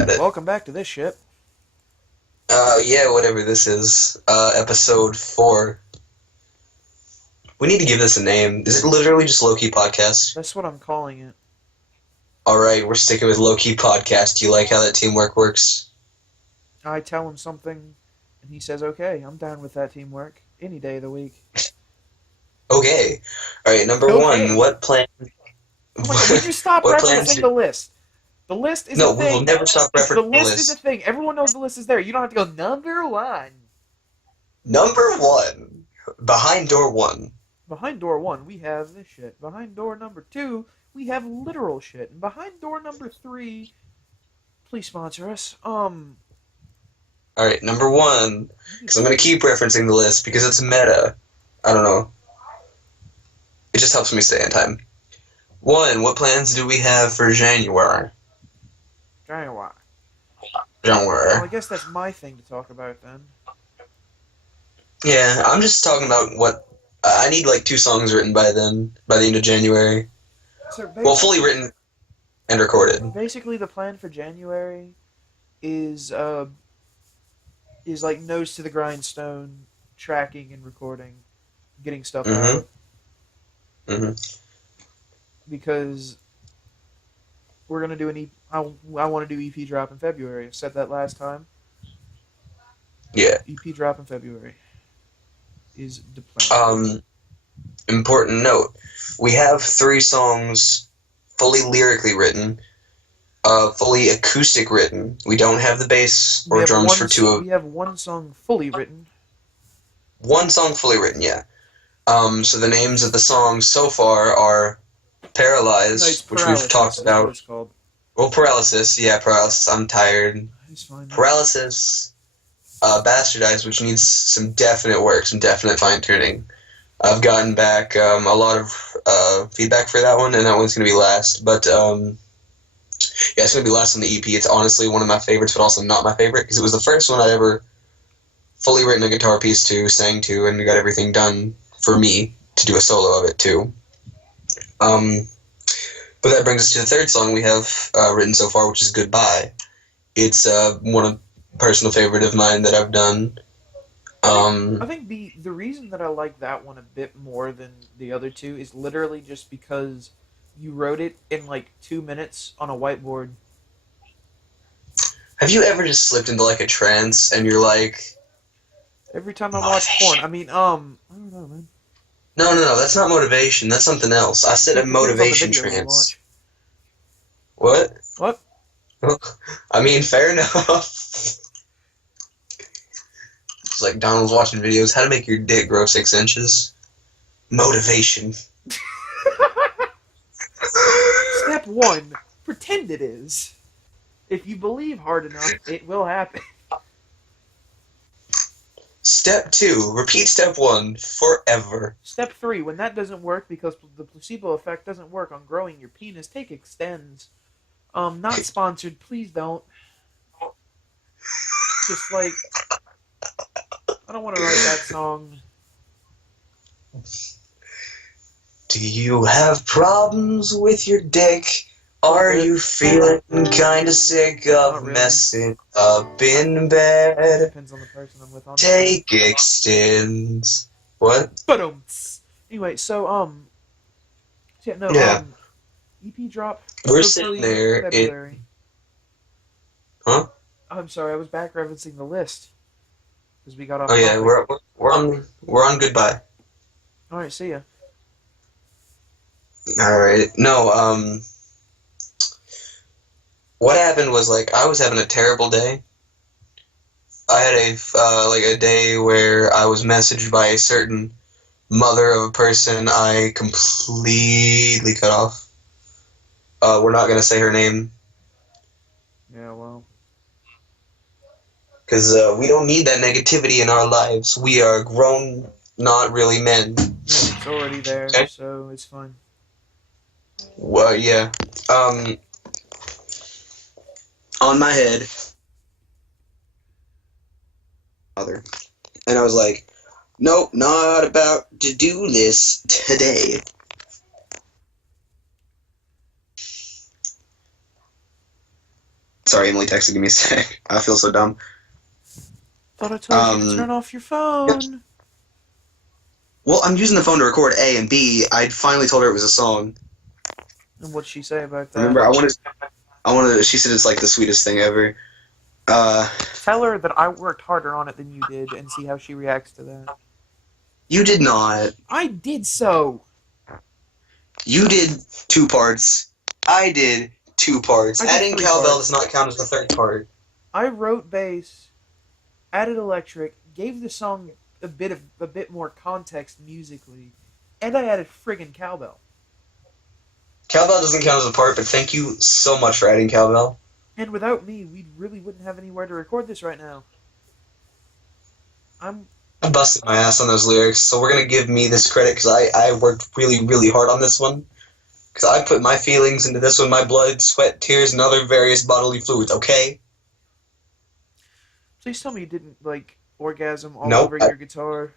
Got it. Welcome back to this ship. Yeah, whatever this is. Episode 4. We need to give this a name. Is it literally just Low-key Podcast? That's what I'm calling it. Alright, we're sticking with Low-key Podcast. Do you like how that teamwork works? I tell him something, and he says, okay, I'm down with that teamwork. Any day of the week. Okay. Alright, number Okay. 1. What plan... Oh my God, would you stop What plans referencing do- the list? The list is No, a we thing. will never stop referencing The the list is a list. thing. Everyone knows the list is there. You don't have to go number 1. Number 1. Behind door 1. Behind door 1, we have this shit. Behind door number 2, we have literal shit. And behind door number 3, please sponsor us. Alright, number 1. Because I'm going to keep referencing the list because it's meta. I don't know. It just helps me stay on time. 1. What plans do we have for January? January. Well, I January. guess that's my thing to talk about then. Yeah, I'm just talking about what... I need like 2 songs written by then, by the end of January. So Well, fully written and recorded. basically, the plan for January is like nose to the grindstone, tracking and recording, getting stuff out. Mm-hmm. Because we're gonna do an EP. I want to do EP drop in February. I said that last time. Yeah. EP drop in February is the plan. Important note. We have 3 songs fully lyrically written, fully acoustic written. We don't have the bass We or have drums one for 2 of... We have one song fully written. 1 song fully written, yeah. So the names of the songs so far are Paralyzed, No, it's which Paralysis, we've talked that's what about. it's called. Well, Paralysis, yeah, Paralysis. I'm tired. It's fine. Paralysis, Bastardized, which needs some definite work, some definite fine-tuning. I've gotten back a lot of feedback for that one, and that one's going to be last. But, yeah, it's going to be last on the EP. It's honestly one of my favorites, but also not my favorite, because it was the first one I'd ever fully written a guitar piece to, sang to, and got everything done for me to do a solo of it, too. But that brings us to the 3rd song we have written so far, which is Goodbye. It's one of personal favorite of mine that I've done. I think the reason that I like that one a bit more than the other 2 is literally just because you wrote it in like 2 minutes on a whiteboard. Have you ever just slipped into like a trance and you're like... Every time I watch porn, I mean, I don't know, man. No, that's not motivation. That's something else. I said a Depends on the motivation video you trance. watch. What? What? I mean, fair enough. It's like Donald's watching videos. How to make your dick grow 6 inches. Motivation. Step 1, pretend it is. If you believe hard enough, it will happen. Step 2, repeat step 1 forever. Step 3, when that doesn't work because the placebo effect doesn't work on growing your penis, take Extends. Not sponsored, please don't. Just like, I don't want to write that song. Do you have problems with your dick? Are you feeling kinda sick Not of really. messing up in bed? Depends on the person I'm with. On Take Extends. What? But anyway, so yeah, no, Yeah. EP drop. We're hopefully sitting there. February. Huh? I'm sorry, I was back referencing the list because we got off. Oh yeah, topic. we're on Goodbye. All right, see ya. All right. No. What happened was like I was having a terrible day. I had a day where I was messaged by a certain mother of a person I completely cut off. We're not gonna say her name Yeah, well, because we don't need that negativity in our lives. We are grown, not really men. it's already there, Okay. so it's fine. Well, yeah. On my head, mother, and I was like, nope, not about to do this today. Sorry, Emily texted me a sec. I feel so dumb. Thought I told you to turn off your phone. Well, I'm using the phone to record A, and B, I finally told her it was a song. And what'd she say about that? Remember, she said it's like the sweetest thing ever. Tell her that I worked harder on it than you did and see how she reacts to that. You did not. I did so. You did 2 parts. I did 2 parts. Adding cowbell does not count as the 3rd part. I wrote bass, added electric, gave the song a bit more context musically, and I added friggin' cowbell. Cowbell doesn't count as a part, but thank you so much for adding cowbell. And without me, we really wouldn't have anywhere to record this right now. I busted my ass on those lyrics, so we're going to give me this credit because I worked really, really hard on this one. Because I put my feelings into this one, my blood, sweat, tears, and other various bodily fluids, okay? Please tell me you didn't, like, orgasm all over your guitar.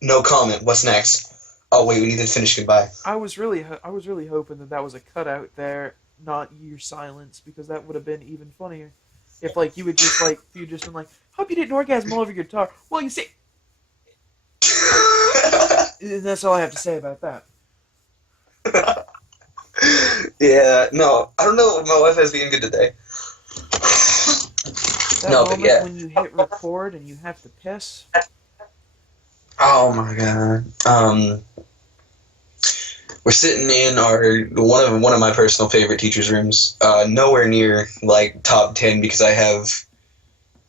No comment. What's next? Oh, wait, we need to finish goodbye. I was really hoping that was a cutout there, not your silence, because that would have been even funnier. If, like, you had just, like, been like, hope you didn't orgasm all over your guitar. Well, you see... And that's all I have to say about that. Yeah, no, I don't know. My wife has been good today. That moment when you hit record and you have to piss. Oh my god. We're sitting in our one of my personal favorite teachers' rooms. Nowhere near like top 10 because I have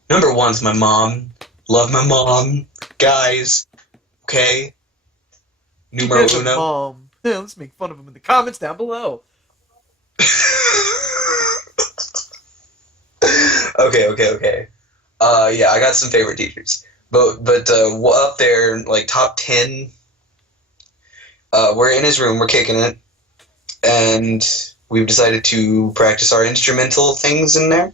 number 1's my mom. Love my mom, guys. Okay. Numero uno. Mom. Let's make fun of him in the comments down below. Okay. Yeah, I got some favorite teachers, but up there, like top 10. We're in his room, we're kicking it, and we've decided to practice our instrumental things in there.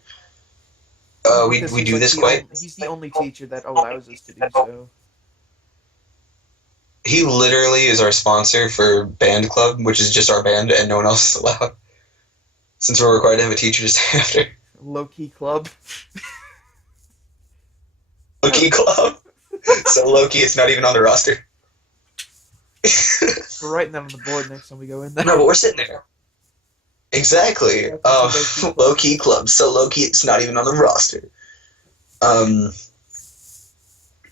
We do this quite. He's the only teacher that allows us to do so. He literally is our sponsor for band club, which is just our band and no one else is allowed. Since we're required to have a teacher to stay after. Low-key club. Low-key club. So low-key, it's not even on the roster. We're writing that on the board next time we go in there. No, but we're sitting there. Exactly. Low-key club. So low-key, it's not even on the roster.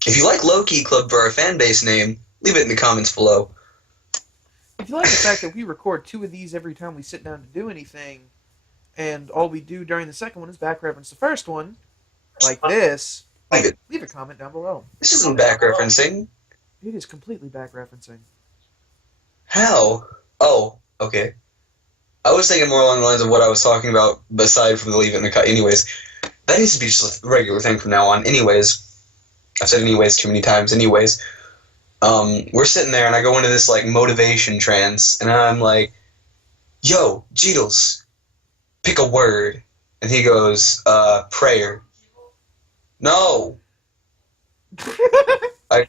If you like low-key club for our fan base name, leave it in the comments below. If you like the fact that we record 2 of these every time we sit down to do anything, and all we do during the second one is back reference the first one, like this, leave a comment down below. This isn't back referencing. It is completely back referencing. How? Oh, okay. I was thinking more along the lines of what I was talking about, aside from the leave it in the cut. Anyways, that needs to be just a regular thing from now on. Anyways, I've said anyways too many times. Anyways, we're sitting there, and I go into this, like, motivation trance, and I'm like, yo, Jeetles, pick a word. And he goes, prayer. No! I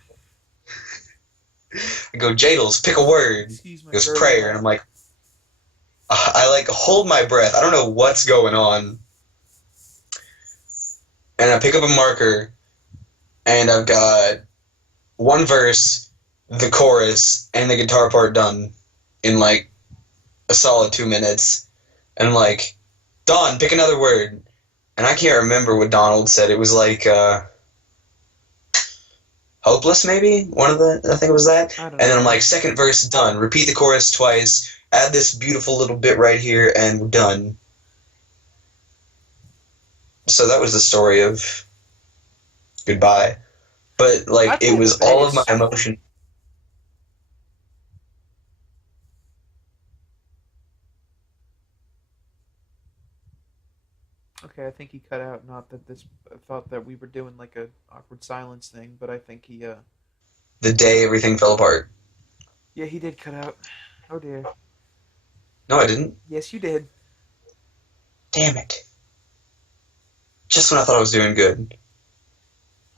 go, Jeetles, pick a word. He goes, prayer. And I'm like, I like hold my breath. I don't know what's going on. And I pick up a marker, and I've got one verse, the chorus, and the guitar part done in like a solid 2 minutes. And I'm like, Don, pick another word. And I can't remember what Donald said. It was like hopeless, maybe? I think it was that. And then I'm like, second verse done. Repeat the chorus twice. Add this beautiful little bit right here, and we're done. So that was the story of Goodbye. But, like, it was all of my emotion. Okay, I think he cut out. Not that I thought that we were doing, like, a awkward silence thing, but I think he, The day everything fell apart. Yeah, he did cut out. Oh, dear. No, I didn't. Yes, you did. Damn it. Just when I thought I was doing good.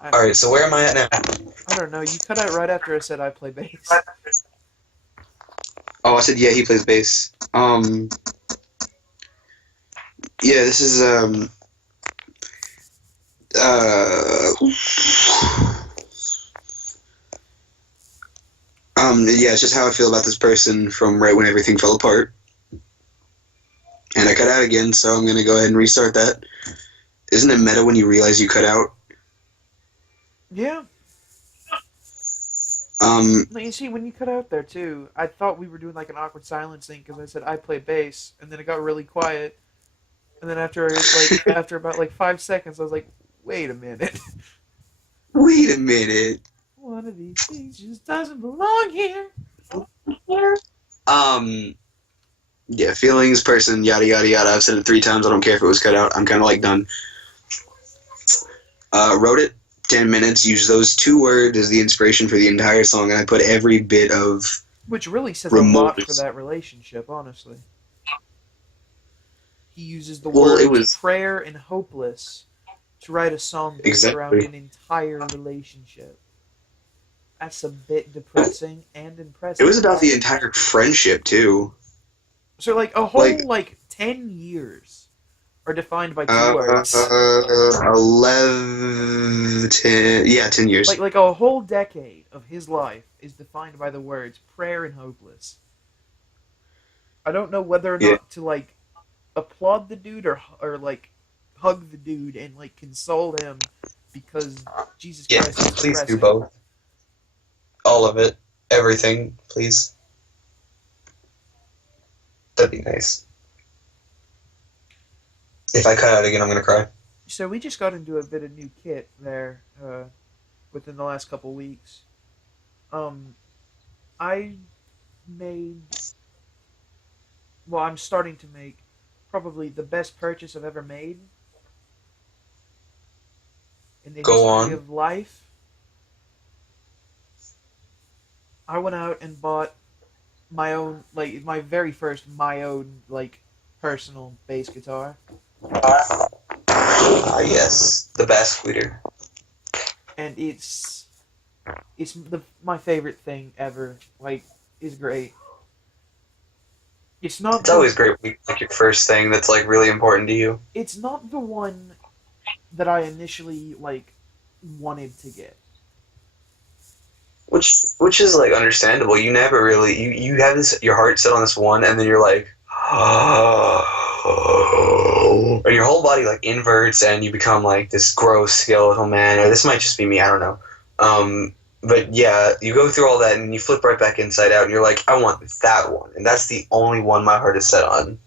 Alright, so where am I at now? I don't know. You cut out right after I said I play bass. Oh, I said, yeah, he plays bass. Yeah, this is uh yeah, it's just how I feel about this person from right when everything fell apart. And I cut out again, so I'm gonna go ahead and restart that. Isn't it meta when you realize you cut out? Yeah. Um, No, you see, when you cut out there too, I thought we were doing like an awkward silence thing because I said I play bass, and then it got really quiet, and then after about like 5 seconds, I was like, wait a minute, wait a minute. one of these things just doesn't belong here. Um, yeah, feelings, person, yada yada yada. I've said it 3 times. I don't care if it was cut out. I'm kind of like done. Wrote it 10 minutes. Used those 2 words as the inspiration for the entire song, and I put every bit of Which really says a lot remoteness. for that relationship, honestly. He uses the Well, it words was prayer and hopeless to write a song based around exactly. an entire relationship. That's a bit depressing and It was impressive. about the entire friendship too. So, like, a Like whole, like, 10 years are defined by 2 words. 11, 10, yeah, 10 years. Like a whole decade of his life is defined by the words prayer and hopeless. I don't know whether or Yeah, not to, like, applaud the dude or like, hug the dude and, like, console him because Jesus yeah. Christ, it's Please do depressing. both. All of it, everything, please. That'd be nice. If I cut out again, I'm gonna cry. So we just got into a bit of new kit there within the last couple weeks. Um, I made, well, I'm starting to make probably the best purchase I've ever made in the Go history on. of life. I went out and bought my own, like, my very first, my own, like, personal bass guitar. Ah, yes, the bass squeater. And it's my favorite thing ever. Like, it's great. It's not It's always the great when you like your first thing that's like really important to you. it's not the one that I initially like wanted to get. Which is like understandable. You never really you have this your heart set on this one, and then you're like, or your whole body like inverts, and you become like this gross skeletal man. Or this might just be me. I don't know. But yeah, you go through all that, and you flip right back inside out, and you're like, I want that one, and that's the only one my heart is set on.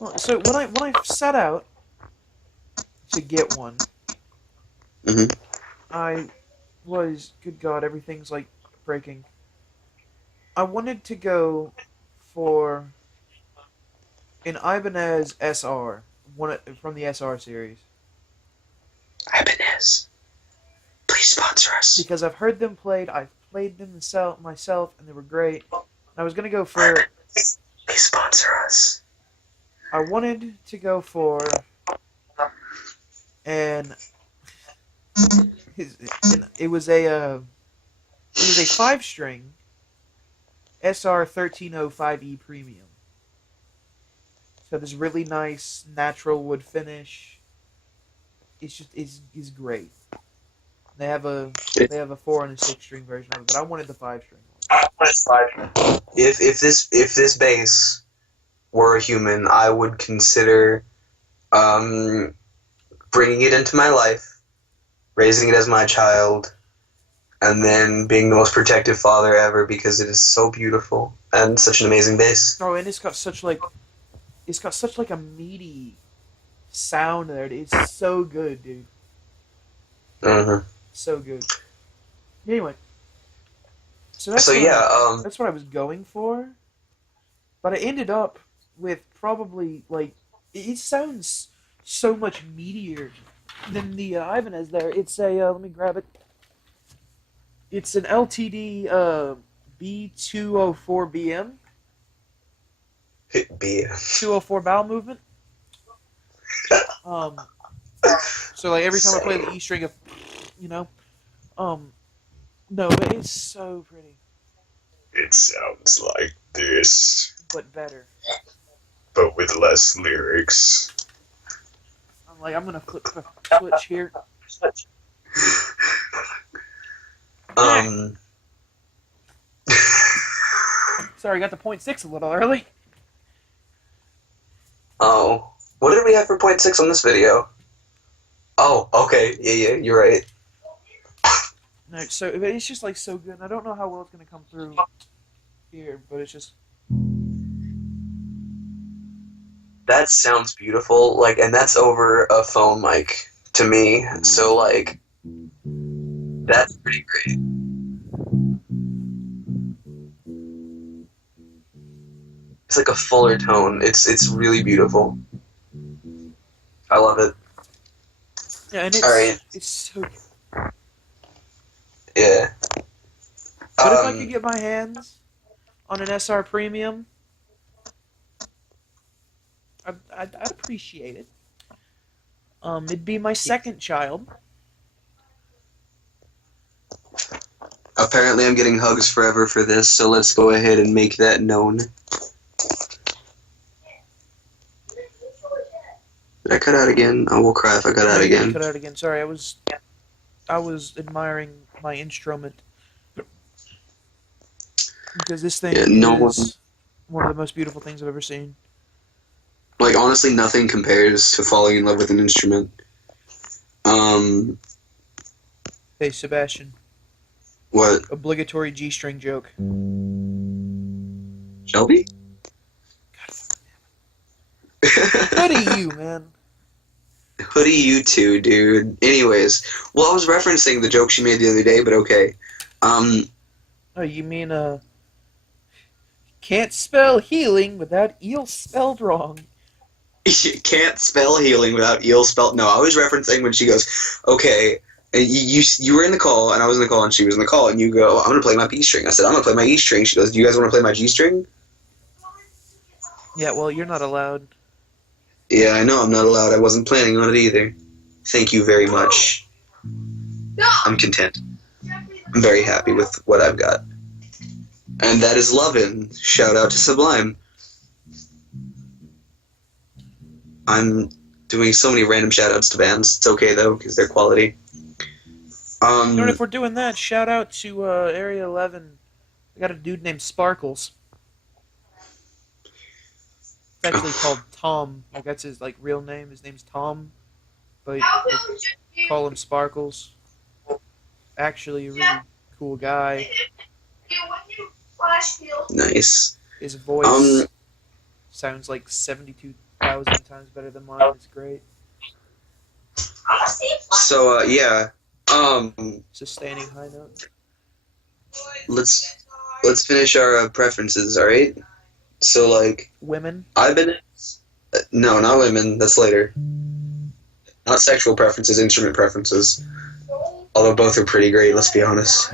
Well, so when I set out to get one, Hmm. I was, good God, everything's like breaking. I wanted to go for an Ibanez SR, from the SR series, Ibanez, please sponsor us. because I've heard them played. I've played them myself, and they were great. And I was gonna go for. Please sponsor us. I wanted to go for an. It was a 5-string SR 1305E Premium. So this really nice natural wood finish. It's just is great. They have a 4 and a 6-string version of it, but I wanted the 5-string one. If this bass were a human, I would consider bringing it into my life, raising it as my child, and then being the most protective father ever because it is so beautiful and such an amazing bass. Oh, and it's got such like a meaty sound there. It's so good, dude. Mm-hmm. So good. Anyway, so that's So yeah, that's what I was going for, but I ended up with probably like it sounds so much meatier than the Ibanez there. It's a let me grab it. It's an LTD B204BM, B. 204 bowel movement. Um, so like every time I play the E string of, you know, no, but it's so pretty, It sounds like this. but better. but with less lyrics. I'm like, I'm gonna flip a switch here. Sorry, I got the 0.6 a little early. Oh. What did we have for 0.6 on this video? Oh, okay. Yeah, you're right. No, so it's just like so good. And I don't know how well it's gonna come through here, but it's just. That sounds beautiful, like, and that's over a phone mic to me. So, like, that's pretty great. It's like a fuller tone. It's really beautiful. I love it. Yeah, and it's, All right. It's so good. Yeah. But if I could get my hands on an SR Premium, I'd appreciate it. It'd be my second child. Apparently I'm getting hugs forever for this, so let's go ahead and make that known. Did I cut out again? I will cry if I cut out again. Cut out again. Sorry, I was admiring my instrument. Because this thing is one of the most beautiful things I've ever seen. Like, honestly, nothing compares to falling in love with an instrument. Hey, Sebastian. What? Obligatory G-string joke. Shelby? Hoodie you, man. Hoodie you too, dude. Anyways, well, I was referencing the joke she made the other day, but okay. Oh, you mean, can't spell healing without eel spelled wrong. You can't spell healing without eel spelled... No, I was referencing when she goes, okay, and you were in the call, and I was in the call, and she was in the call, and you go, I'm going to play my B string. I said, I'm going to play my E string. She goes, do you guys want to play my G string? Yeah, well, you're not allowed. Yeah, I know I'm not allowed. I wasn't planning on it either. Thank you very much. I'm content. I'm very happy with what I've got. And that is Lovin'. Shout out to Sublime. I'm doing so many random shout outs to bands. It's okay though, because they're quality. You know, if we're doing that, shout out to Area 11. I got a dude named Sparkles. It's actually called Tom. Like, that's his real name. His name's Tom. But call him Sparkles. Actually, a really cool guy. Nice. His voice sounds like 72,000 times better than mine. It's great. So, yeah. Sustaining high note. Let's finish our preferences, alright? So, like... Women? Ibanez? No, not women. That's later. Not sexual preferences, instrument preferences. Although both are pretty great, let's be honest.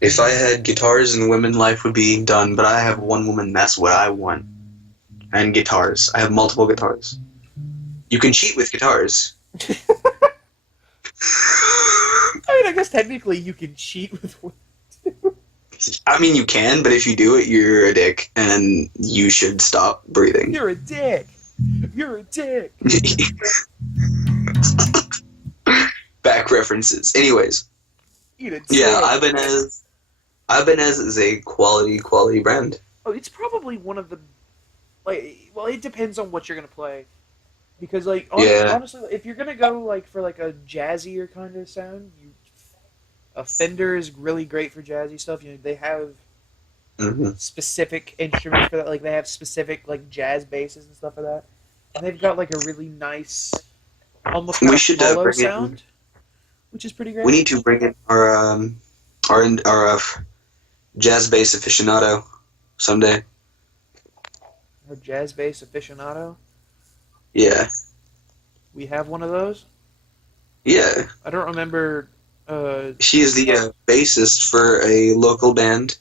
If I had guitars and women, life would be done, but I have one woman, that's what I want. And guitars. I have multiple guitars. You can cheat with guitars. I mean, I guess technically you can cheat with women. I mean, you can, but if you do it, you're a dick, and you should stop breathing. You're a dick. You're a dick. Back references. Anyways. Eat a dick. Yeah, Ibanez is a quality brand. Oh, it's probably one of the... well, it depends on what you're going to play. Because, honestly, if you're going to go, for, a jazzier kind of sound, a Fender is really great for jazzy stuff. You know, they have specific instruments for that. Like, they have specific, jazz basses and stuff like that. And they've got, a really nice, almost kind of hollow sound, which is pretty great. We need to bring in our jazz bass aficionado someday. Our jazz bass aficionado? Yeah. We have one of those? Yeah. I don't remember... She is the bassist for a local band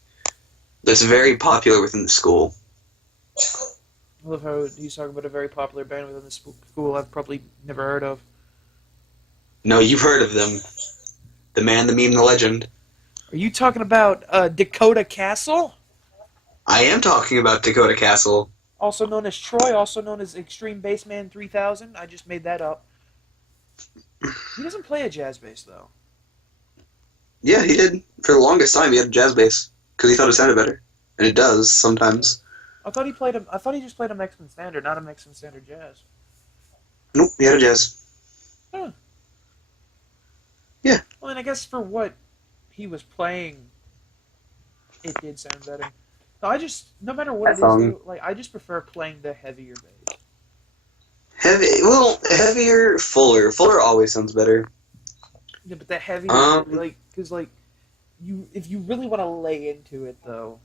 that's very popular within the school. I love how he's talking about a very popular band within the school I've probably never heard of. No, you've heard of them. The man, the meme, the legend. Are you talking about Dakota Castle? I am talking about Dakota Castle. Also known as Troy, also known as Extreme Bassman 3000. I just made that up. He doesn't play a jazz bass, though. Yeah, he did. For the longest time, he had a jazz bass. Because he thought it sounded better. And it does, sometimes. I thought he just played a Mexican standard, not a Mexican standard jazz. Nope, he had a jazz. Huh. Yeah. Well, and I guess for what he was playing, it did sound better. No matter what it is, though, like, I just prefer playing the heavier bass. Heavier, fuller. Fuller always sounds better. Yeah, but the heavier, because if you really want to lay into it, though,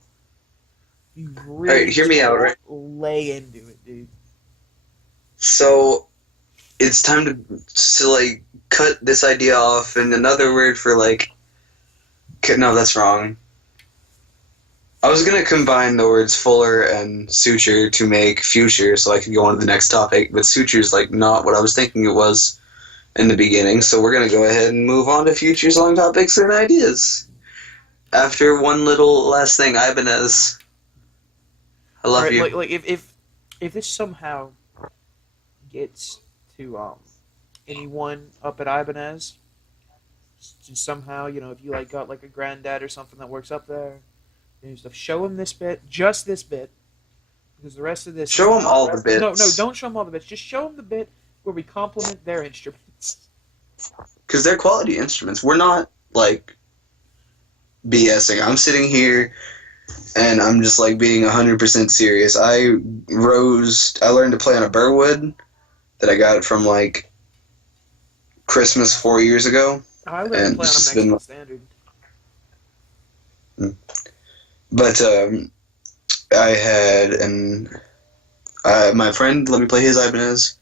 you really Alright, hear me out, right? lay into it, dude. So, it's time to like, cut this idea off, and another word for, like... No, that's wrong. I was gonna combine the words fuller and suture to make future, so I could go on to the next topic, but suture's, like, not what I was thinking it was in the beginning, so we're gonna go ahead and move on to future song topics and ideas. After one little last thing, Ibanez. I love you. Like if this somehow gets to anyone up at Ibanez, just somehow, if you like got like a granddad or something that works up there, and stuff, show him this bit, just this bit, because the rest of this. Show him all the bits. No, don't show him all the bits. Just show him the bit where we compliment their instruments. Because they're quality instruments. We're not, like, BSing. I'm sitting here, and I'm just, like, being 100% serious. I learned to play on a Burwood that I got from, like, Christmas 4 years ago. I learned to play on a Mexican standard. But, I had, my friend let me play his Ibanez.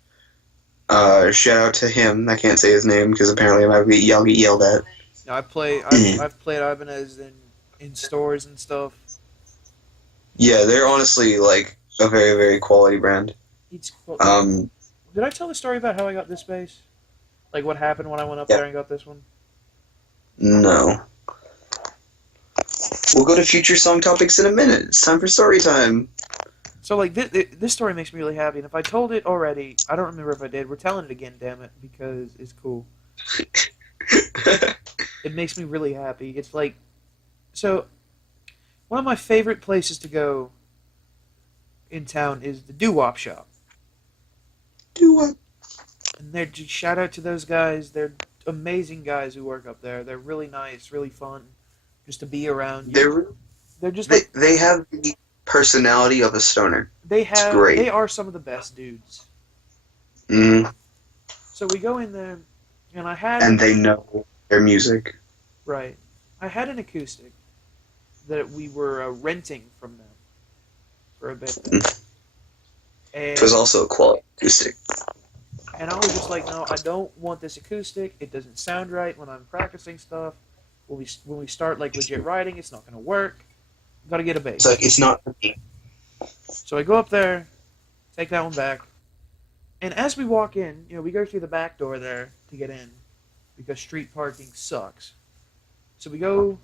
Shout out to him. I can't say his name because apparently I might get yelled at. I've played Ibanez in stores and stuff. Yeah, they're honestly like a very, very quality brand. Did I tell the story about how I got this bass? Like what happened when I went up there and got this one? No. We'll go to future song topics in a minute. It's time for story time. So, like, this story makes me really happy, and if I told it already, I don't remember if I did. We're telling it again, damn it, because it's cool. It makes me really happy. It's like, so, one of my favorite places to go in town is the doo-wop shop. Doo-wop. And shout out to those guys. They're amazing guys who work up there. They're really nice, really fun, just to be around. They're just like... They have the personality of a stoner. It's great. They are some of the best dudes. Mm. So we go in there, and and they know their music. Right. I had an acoustic that we were renting from them for a bit. It was also a quality acoustic. And I was just like, no, I don't want this acoustic. It doesn't sound right when I'm practicing stuff. When we start like legit writing, it's not going to work. Got to get a bass. It's like, it's not... So I go up there, take that one back, and as we walk in, we go through the back door there to get in, because street parking sucks. So we go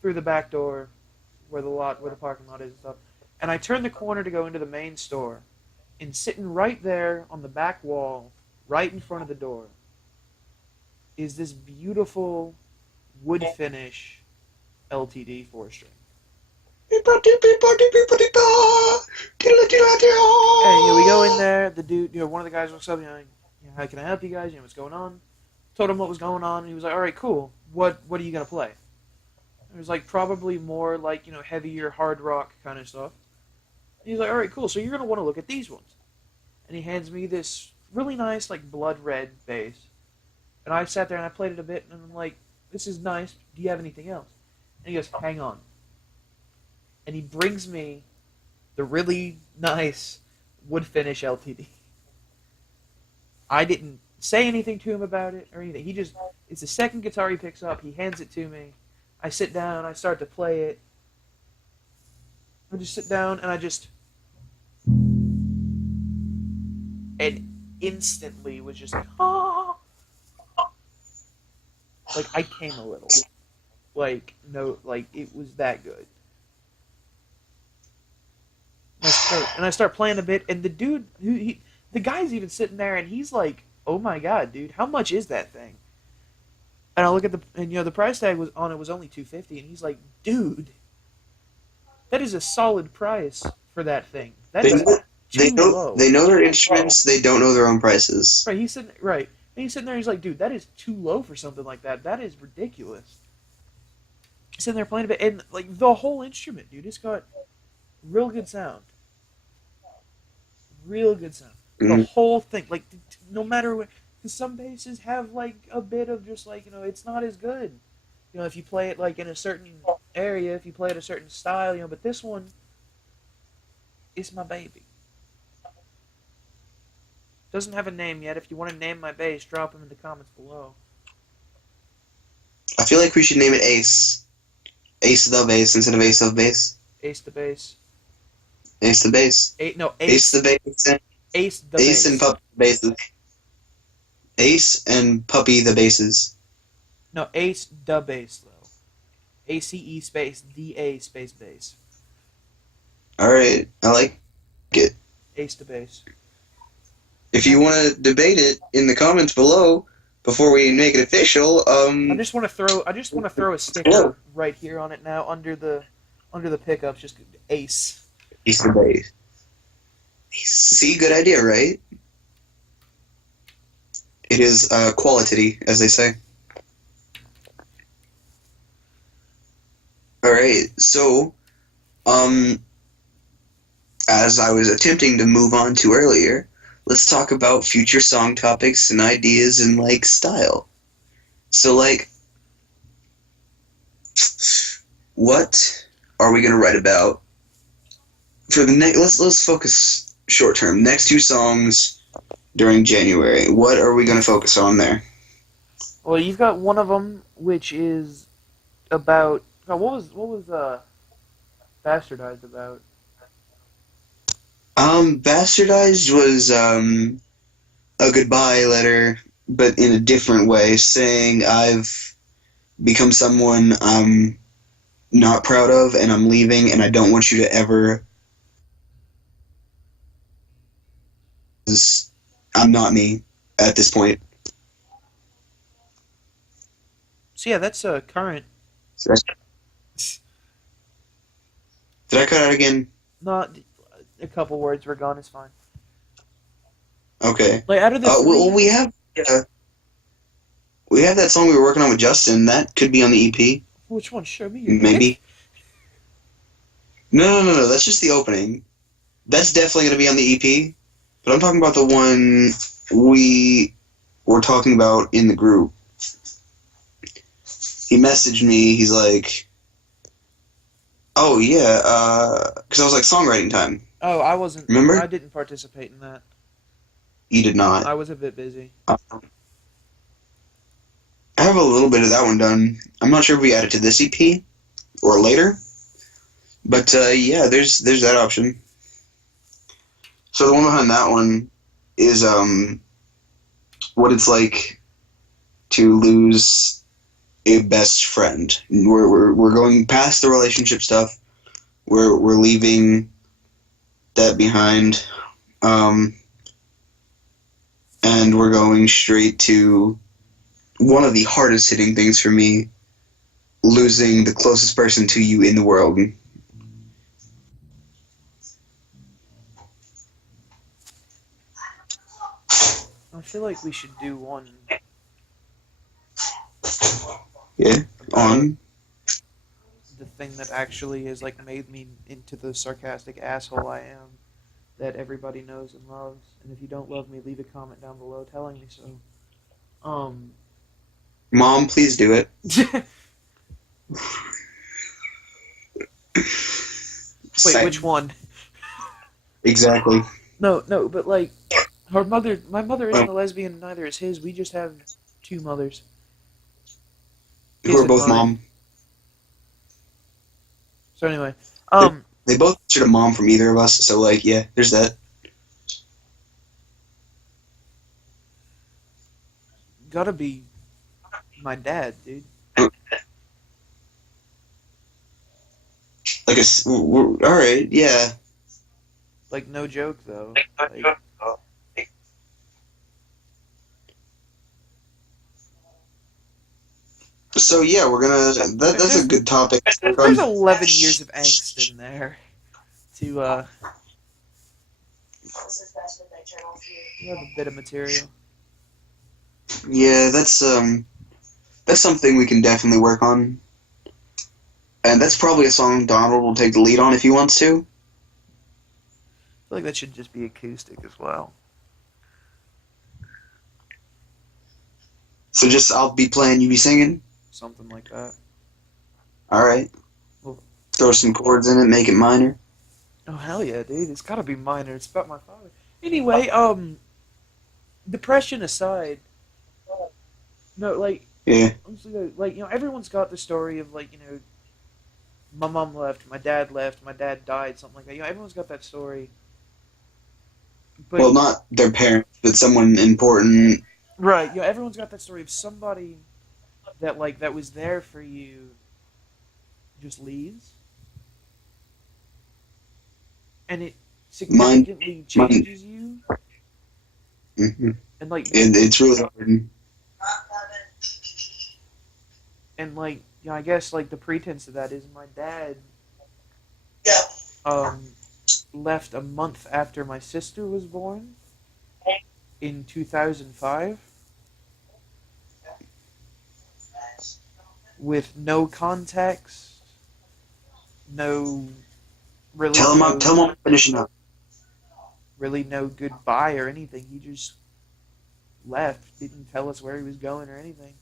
through the back door, where the parking lot is and stuff, and I turn the corner to go into the main store, and sitting right there on the back wall, right in front of the door, is this beautiful wood finish LTD 4-string. Hey, we go in there. The dude, one of the guys walks up. How can I help you guys? What's going on? Told him what was going on, and he was like, "All right, cool. What are you gonna play?" It was like probably more like heavier hard rock kind of stuff. And he's like, "All right, cool. So you're gonna want to look at these ones." And he hands me this really nice like blood red bass, and I sat there and I played it a bit, and I'm like, "This is nice. Do you have anything else?" And he goes, "Hang on." And he brings me the really nice wood finish LTD. I didn't say anything to him about it or anything. It's the second guitar he picks up. He hands it to me. I sit down. I start to play it. I just sit down and and instantly was just like, ah. Like I came a little. Like, no, like it was that good. start playing a bit, and the dude, the guy's even sitting there, and he's like, "Oh my god, dude, how much is that thing?" And I look at the price tag was only $250, and he's like, "Dude, that is a solid price for that thing. That is too low." They know their instruments. They don't know their own prices. Right, he's sitting right, and he's sitting there. He's like, "Dude, that is too low for something like that. That is ridiculous." He's sitting there playing a bit, and like the whole instrument, dude, it's got real good sound. Real good sound. The whole thing, like, no matter what, because some basses have like a bit of just like, it's not as good. If you play it like in a certain area, if you play it a certain style, but this one, it's my baby. Doesn't have a name yet. If you want to name my bass, drop them in the comments below. I feel like we should name it Ace. Ace the bass instead of Ace of bass. Ace the bass. Ace the bass. Ace the bass. Ace the Ace bass. and Puppy the basses. Ace and Puppy the basses. No, Ace the bass though. ACE space DA space bass. Alright, I like it. Ace the bass. If you want to debate it in the comments below before we make it official, I just want to throw a sticker right here on it now under the pickups, just Ace. Ace the bass. See, good idea, right? It is quality, as they say. Alright, so, as I was attempting to move on to earlier, let's talk about future song topics and ideas and, like, style. So, like, what are we going to write about for the next... Let's focus short term. Next 2 songs during January. What are we going to focus on there? Well, you've got one of them, which is about... what was Bastardized about? Bastardized was a goodbye letter, but in a different way, saying I've become someone I'm not proud of, and I'm leaving, and I don't want you to ever... I'm not me at this point. So yeah, that's current. Did I cut out again? Not a couple words were gone. It's fine. Okay. Like out of the well, we have that song we were working on with Justin. That could be on the EP. Which one? Show me your Maybe. No. That's just the opening. That's definitely going to be on the EP. But I'm talking about the one we were talking about in the group. He messaged me. He's like, "Oh yeah," because I was like, "Songwriting time." Oh, I wasn't. Remember? I didn't participate in that. You did not. I was a bit busy. I have a little bit of that one done. I'm not sure if we add it to this EP or later, but yeah, there's that option. So the one behind that one is what it's like to lose a best friend. We're going past the relationship stuff. We're leaving that behind, and we're going straight to one of the hardest hitting things for me: losing the closest person to you in the world. I feel like we should do one. Yeah, on The thing that actually has like made me into the sarcastic asshole I am, that everybody knows and loves. And if you don't love me, leave a comment down below telling me so. Mom, please do it. Wait, which one? Exactly. No, but like, my mother isn't a lesbian, neither is his. We just have 2 mothers. Who are both mom. So anyway, They both should have mom from either of us, so like, yeah, there's that. gotta be my dad, dude. Like alright, yeah. Like, no joke, though. Like, So yeah, we're gonna. That's a good topic. there's 11 years of angst in there to you have a bit of material. Yeah, that's something we can definitely work on, and that's probably a song Donald will take the lead on if he wants to. I feel like that should just be acoustic as well. So just I'll be playing, you be singing. Something like that. All right. Well, throw some chords in it, make it minor. Oh hell yeah, dude! It's gotta be minor. It's about my father. Anyway, depression aside, no, like, yeah, honestly, like, everyone's got the story of, like, my mom left, my dad died, something like that. Everyone's got that story. But, well, not their parents, but someone important. Right. Everyone's got that story of somebody that, like, that was there for you just leaves. And it significantly changes you. Mm-hmm. And, like, it's really hard. And, like, I guess, like, the pretense of that is my dad left a month after my sister was born in 2005 with no context, no really. Tell him I'm finishing up. Really, no goodbye or anything. He just left, didn't tell us where he was going or anything.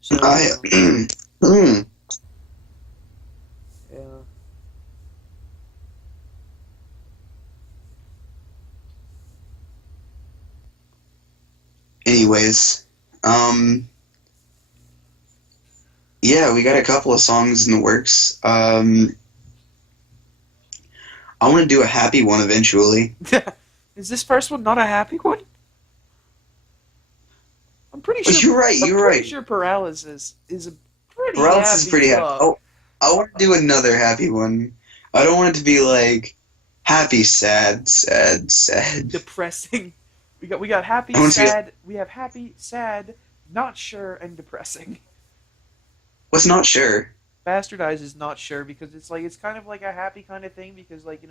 So, yeah. Anyways, yeah, we got a couple of songs in the works. I want to do a happy one eventually. Is this first one not a happy one? I'm pretty sure. You're right. I'm pretty sure Paralysis is a pretty. Paralysis is pretty happy. Oh, I want to do another happy one. I don't want it to be like happy, sad, sad, sad. Depressing. We got happy, sad. We have happy, sad, not sure, and depressing. What's not sure? Bastardized is not sure because it's kind of like a happy kind of thing because, like,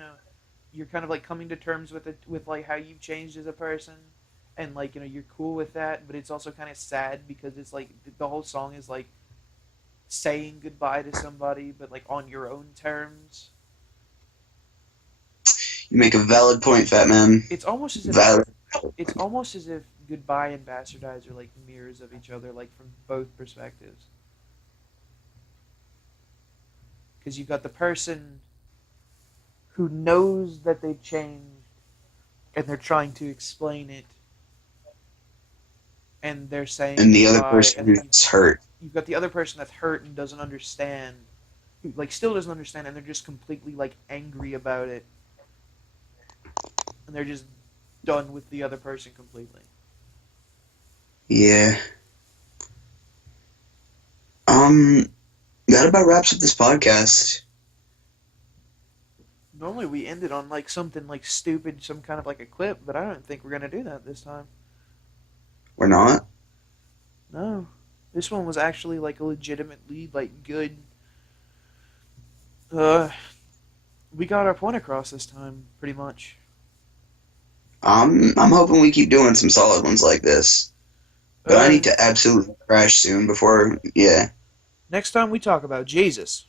you're kind of like coming to terms with it, with like how you've changed as a person, and, like, you're cool with that, but it's also kind of sad because it's like the whole song is like saying goodbye to somebody, but like on your own terms. You make a valid point, Fat Man. It's almost as if valid. It's almost as if Goodbye and Bastardized are like mirrors of each other, like from both perspectives. Because you've got the person who knows that they've changed and they're trying to explain it, and they're saying, and the other person who's hurt. You've got the other person that's hurt and doesn't understand, who, like, still doesn't understand, and they're just completely, like, angry about it, and they're just done with the other person completely. Yeah. That about wraps up this podcast. Normally we ended on, like, something, like, stupid, some kind of, like, a clip, but I don't think we're going to do that this time. We're not? No. This one was actually, like, a legitimately, like, good... we got our point across this time, pretty much. I'm hoping we keep doing some solid ones like this. But I need to absolutely crash soon before, yeah. Next time we talk about Jesus.